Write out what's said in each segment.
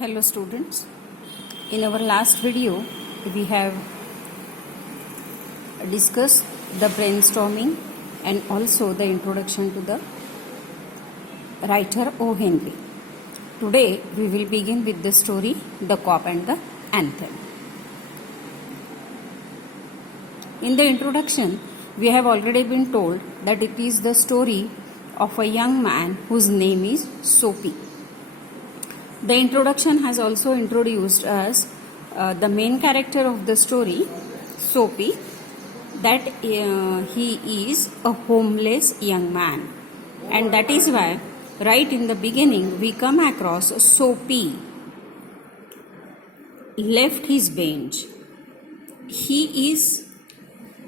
Hello students, in our last video we have discussed the brainstorming and also the introduction to the writer O. Henry. Today we will begin with the story The Cock and the Anthem. In the introduction we have already been told that it is the story of a young man whose name is Soapy. The introduction has also introduced us the main character of the story, Soapy, that he is a homeless young man, and that is why right in the beginning we come across Soapy left his bench. He is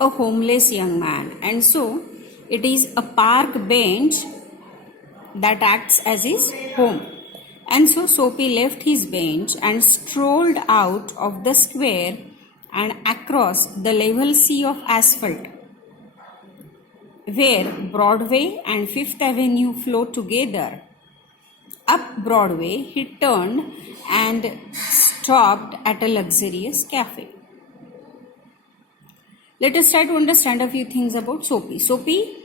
a homeless young man, and so it is a park bench that acts as his home. And so Soapy left his bench and strolled out of the square and across the level sea of asphalt, where Broadway and Fifth Avenue flow together. Up Broadway, he turned and stopped at a luxurious cafe. Let us try to understand a few things about Soapy. Soapy,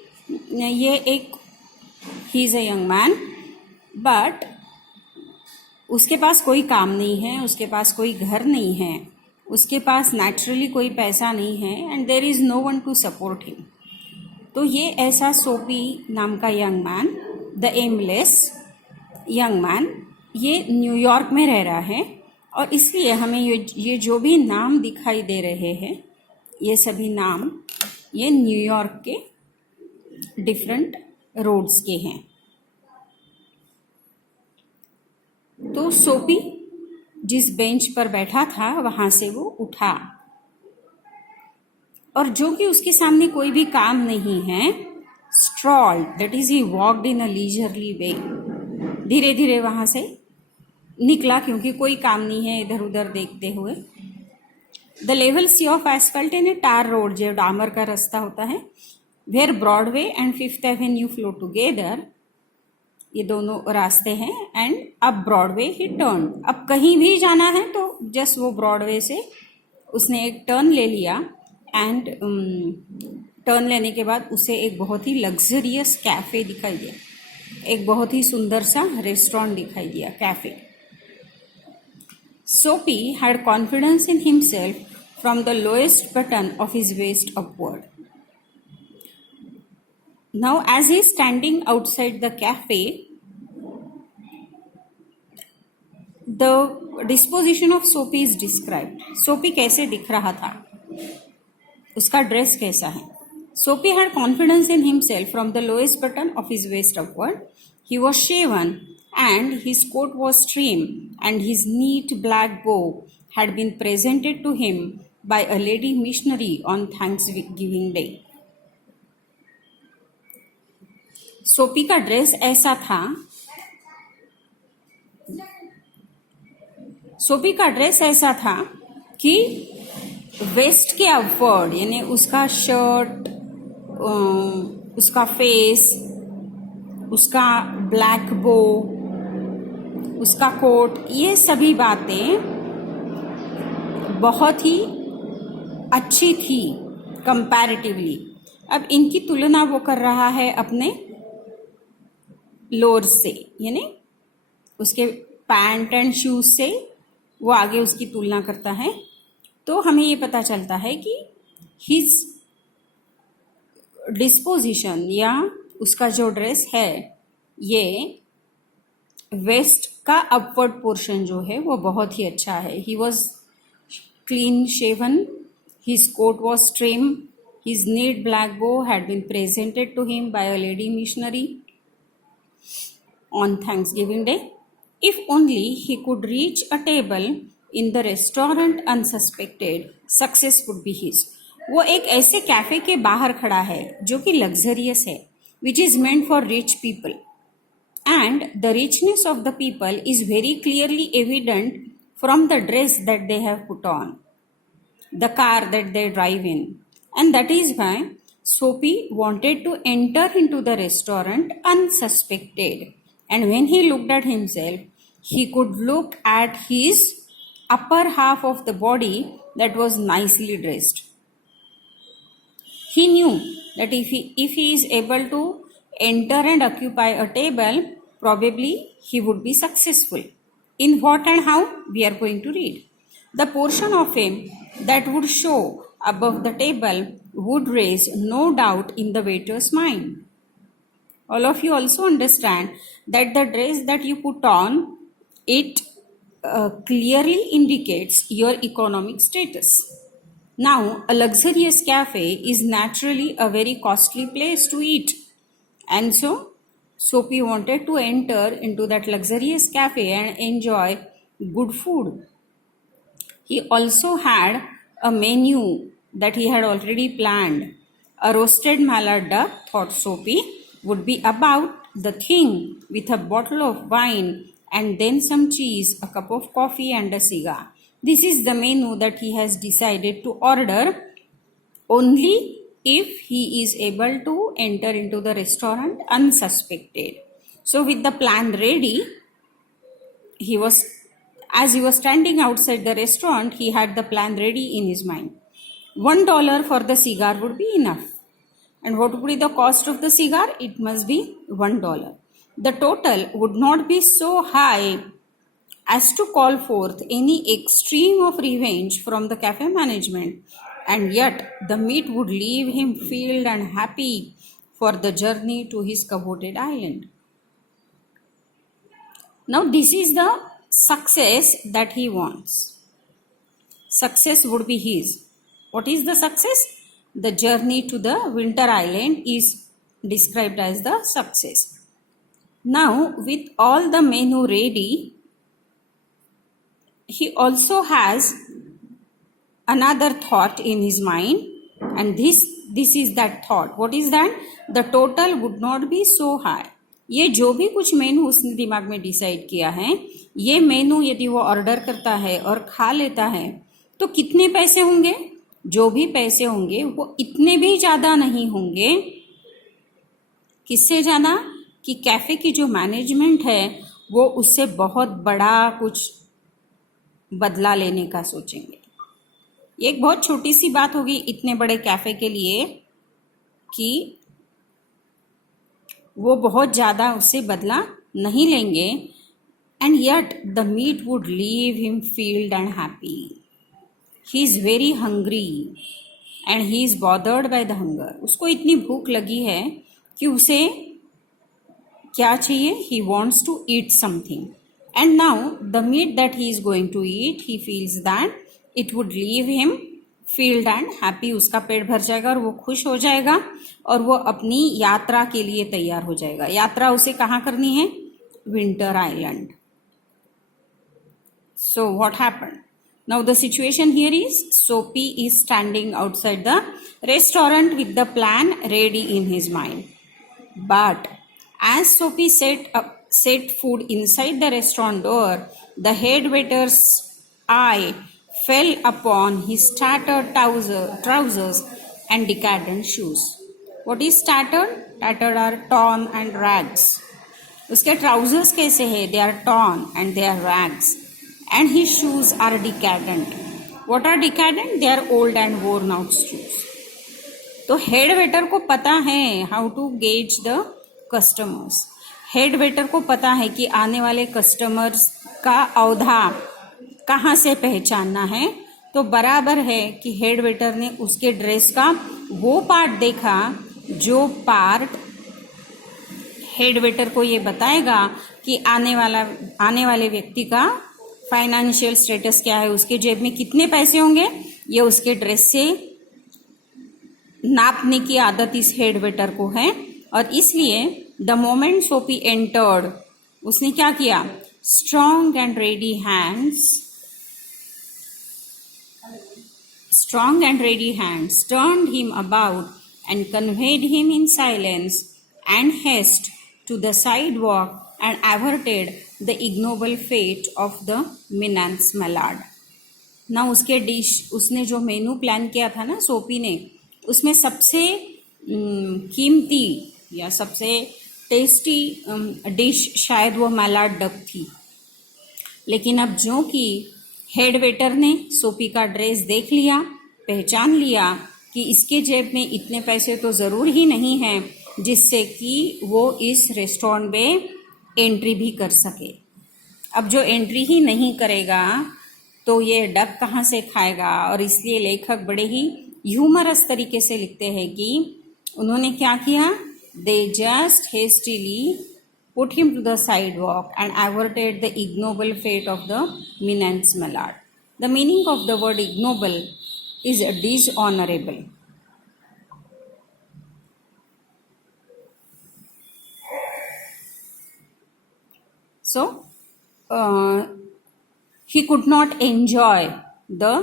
he is a young man, but उसके पास कोई काम नहीं है, उसके पास कोई घर नहीं है, उसके पास नेचुरली कोई पैसा नहीं है, and there is no one to support him. तो ये ऐसा सोपी नाम का young man, the aimless young man, ये न्यूयॉर्क में रह रहा है. और इसलिए हमें ये जो भी नाम दिखाई दे रहे हैं, ये सभी नाम ये न्यूयॉर्क के डिफरेंट रोड्स के हैं. तो सोपी जिस बेंच पर बैठा था वहां से वो उठा, और जो कि उसके सामने कोई भी काम नहीं है, stroll, that is he walked in a leisurely way, धीरे धीरे वहां से निकला क्योंकि कोई काम नहीं है इधर उधर देखते हुए. The level sea of asphalt in a tar road, जो डामर का रास्ता होता है, where Broadway and Fifth Avenue flow together, ये दोनों रास्ते हैं. एंड अब ब्रॉडवे ही टर्न, अब कहीं भी जाना है तो जस्ट वो ब्रॉडवे से उसने एक टर्न ले लिया, एंड टर्न लेने के बाद उसे एक बहुत ही लग्जरियस कैफे दिखाई दिया, एक बहुत ही सुंदर सा रेस्टोरेंट दिखाई दिया, cafe. Soapy had confidence in himself from the lowest button of his waist upward. Now, as he is standing outside the cafe, the disposition of Soapy is described. Soapy कैसे दिख रहा था, उसका ड्रेस कैसा है. Soapy had confidence in himself from the lowest button of his waist upward. He was shaven and his coat was trim, and his neat black bow had been presented to him by a lady missionary on Thanksgiving Day. सोपी का dress ऐसा था, सोपी का dress ऐसा था कि waste के अपवर्ड, यानी उसका शर्ट, उसका फेस, उसका ब्लैक बो, उसका कोट, ये सभी बातें बहुत ही अच्छी थी कंपैरेटिवली. अब इनकी तुलना वो कर रहा है अपने लोअर से, यानी उसके पैंट एंड शूज से वो आगे उसकी तुलना करता है. तो हमें ये पता चलता है कि हिज डिस्पोजिशन या उसका जो ड्रेस है, ये वेस्ट का अपवर्ड पोर्शन जो है वो बहुत ही अच्छा है. He was clean shaven, his coat was trim, his neat black bow had been presented to him by a lady missionary on Thanksgiving Day. If only he could reach a table in the restaurant unsuspected, success would be his. वो एक ऐसे cafe के बाहर खड़ा है जो कि luxurious है, which is meant for rich people, and the richness of the people is very clearly evident from the dress that they have put on, the car that they drive in, and that is why Soapy wanted to enter into the restaurant unsuspected. And when he looked at himself, he could look at his upper half of the body that was nicely dressed. He knew that if he is able to enter and occupy a table, probably he would be successful. In what and how, we are going to read. The portion of him that would show above the table would raise no doubt in the waiter's mind. All of you also understand that the dress that you put on, it clearly indicates your economic status. Now, a luxurious cafe is naturally a very costly place to eat. And so, Soapy wanted to enter into that luxurious cafe and enjoy good food. He also had a menu that he had already planned. A roasted mallard duck, thought Soapy, would be about the thing, with a bottle of wine and then some cheese, a cup of coffee and a cigar. This is the menu that he has decided to order only if he is able to enter into the restaurant unsuspected. So with the plan ready, as he was standing outside the restaurant, he had the plan ready in his mind. $1 for the cigar would be enough. And what would be the cost of the cigar? It must be $1. The total would not be so high as to call forth any extreme of revenge from the cafe management, and yet the meat would leave him filled and happy for the journey to his coveted island. Now this is the success that he wants. Success would be his. What is the success? The journey to the winter island is described as the success. Now, with all the menu ready, he also has another thought in his mind, and this is that thought. What is that? The total would not be so high. ये जो भी कुछ मेनू उसने दिमाग में decide किया है, ये मेनू यदि वो ऑर्डर करता है और खा लेता है तो कितने पैसे होंगे? जो भी पैसे होंगे वो इतने भी ज्यादा नहीं होंगे. किससे ज्यादा? कि कैफे की जो मैनेजमेंट है वो उससे बहुत बड़ा कुछ बदला लेने का सोचेंगे. एक बहुत छोटी सी बात होगी इतने बड़े कैफे के लिए कि वो बहुत ज्यादा उससे बदला नहीं लेंगे. And yet the meat would leave him filled and happy. He is very hungry and he is bothered by the hunger. उसको इतनी भूख लगी है कि उसे क्या चाहिए? He wants to eat something. And now the meat that he is going to eat, he feels that it would leave him filled and happy. उसका पेट भर जाएगा और वो खुश हो जाएगा और वो अपनी यात्रा के लिए तैयार हो जाएगा. यात्रा उसे कहाँ करनी है? Winter island. So what happened? Now the situation here is Soapy is standing outside the restaurant with the plan ready in his mind. But as Soapy set food inside the restaurant door, the head waiter's eye fell upon his tattered trousers and decadent shoes. What is tattered? Tattered are torn and rags. उसके trousers कैसे हैं? They are torn and they are rags. And his shoes are decadent. What are decadent? They are old and worn out shoes. तो head waiter को पता है how to gauge the customers. Head waiter को पता है कि आने वाले कस्टमर्स का औधा कहाँ से पहचानना है. तो बराबर है कि हेड वेटर ने उसके ड्रेस का वो पार्ट देखा जो पार्ट हेड वेटर को ये बताएगा कि आने वाले व्यक्ति का फाइनेंशियल स्टेटस क्या है, उसके जेब में कितने पैसे होंगे. ये उसके ड्रेस से नापने की आदत इस हेड वेटर को है. और इसलिए द मोमेंट सोपी एंटर्ड, उसने क्या किया? Strong and ready hands turned him about and conveyed him in silence and haste to the sidewalk and averted the ignoble fate of the Minance Mallard. ना उसके डिश, उसने जो मेनू प्लान किया था ना सोपी ने, उसमें सबसे कीमती या सबसे टेस्टी डिश शायद वो मैलाड डक थी. लेकिन अब जो कि हेड वेटर ने सोफी का ड्रेस देख लिया, पहचान लिया कि इसके जेब में इतने पैसे तो ज़रूर ही नहीं हैं जिससे कि वो इस रेस्टोरेंट में एंट्री भी कर सके। अब जो एंट्री ही नहीं करेगा तो ये डक कहाँ से खाएगा। और इसलिए लेखक बड़े ही ह्यूमरस तरीके से लिखते हैं कि उन्होंने क्या किया, they just hastily put him to the sidewalk and averted the ignoble fate of the Minance Mallard. The meaning of the word ignoble is dishonorable. So, he could not enjoy the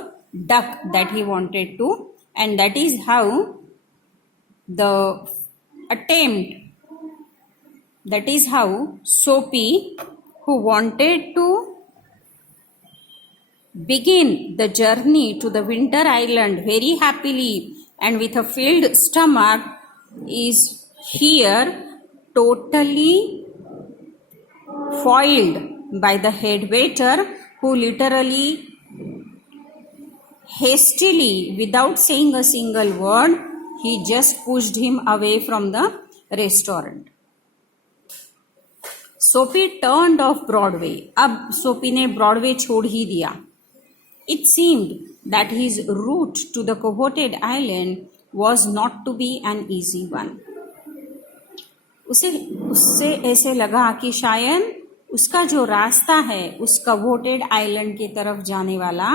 duck that he wanted to, and that is how the attempt, that is how Soapy, who wanted to begin the journey to the winter island very happily and with a filled stomach, is here totally foiled by the head waiter, who literally, hastily, without saying a single word, he just pushed him away from the restaurant. Soapy turned off Broadway. अब Soapy ने Broadway छोड़ ही दिया। It seemed that his route to the coveted island was not to be an easy one. उससे ऐसे लगा कि शायद उसका जो रास्ता है उस कवोटेड आइलैंड की तरफ जाने वाला,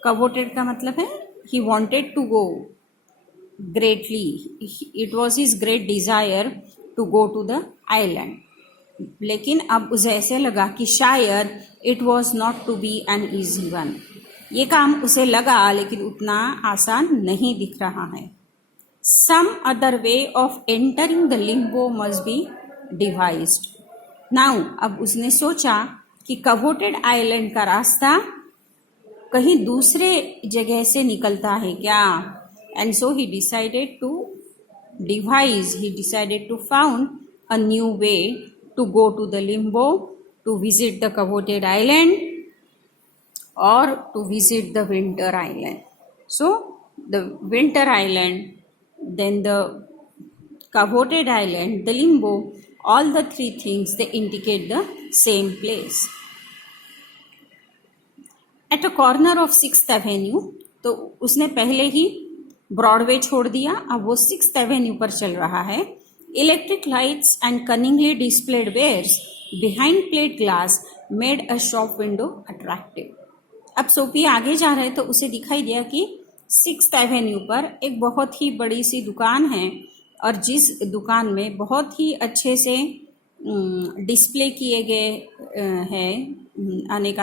कवोटेड का मतलब है he wanted to go greatly, it was his great desire to go to the island. लेकिन अब उसे ऐसे लगा कि शायद it was not to be an easy one. ये काम उसे लगा लेकिन उतना आसान नहीं दिख रहा है। Some other way of entering the limbo must be devised. Now अब उसने सोचा कि कवोटेड आइलैंड का रास्ता कहीं दूसरे जगह से निकलता है क्या। And so he decided to devise, he decided to found a new way to go to the limbo, to visit the coveted island or to visit the winter island. So the winter island, then the coveted island, the limbo, all the three things, they indicate the same place. At a corner of 6th Avenue, तो उसने पहले ही Broadway छोड़ दिया, अब वो 6th Avenue पर चल रहा है। Electric lights and cunningly displayed wares behind plate glass made a shop window attractive. अब सोपी आगे जा रहे तो उसे दिखाई दिया कि 6th एवेन्यू पर एक बहुत ही बड़ी सी दुकान है और जिस दुकान में बहुत ही अच्छे से डिस्प्ले किए गए हैं अनेक